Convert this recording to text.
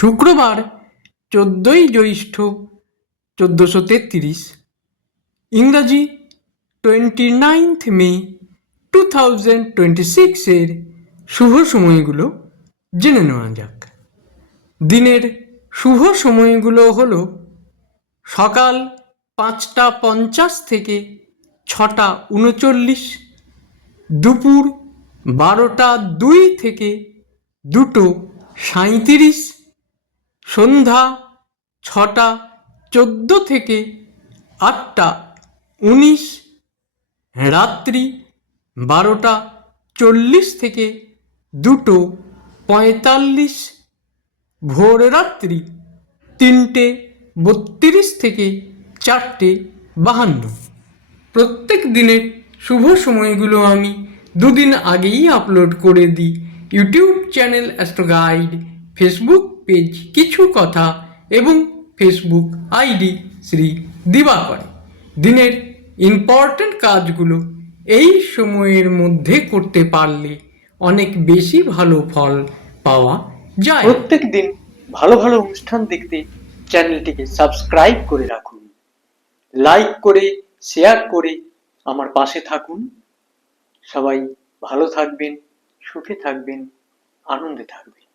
শুক্রবার 14ই জ্যৈষ্ঠ 1433, ইংরাজি 29th মে 2026 শুভ সময়গুলো জেনে নেওয়া যাক। দিনের শুভ সময়গুলো হলো সকাল 5:50 থেকে 6:39, দুপুর 12:02 থেকে 2:37, সন্ধ্যা 6:14 থেকে 8:19, রাত্রি 12:40 থেকে 2:45, ভোর রাত্রি 3:32 থেকে 4:52। প্রত্যেক দিনের শুভ সময়গুলো আমি দুদিন আগেই আপলোড করে দিই YouTube channel astro guide, Facebook page কিছু কথা এবং ফেসবুক আইডি শ্রী দিবাকর। দিনের ইম্পর্ট্যান্ট কাজগুলো এই সময়ের মধ্যে করতে পারলে অনেক বেশি ভালো ফল পাওয়া যায়। প্রত্যেক দিন ভালো ভালো অনুষ্ঠান দেখতে চ্যানেলটিকে সাবস্ক্রাইব করে রাখুন, লাইক করে শেয়ার করে আমার পাশে থাকুন। সবাই ভালো থাকবেন, সুখে থাকবেন, আনন্দে থাকবেন।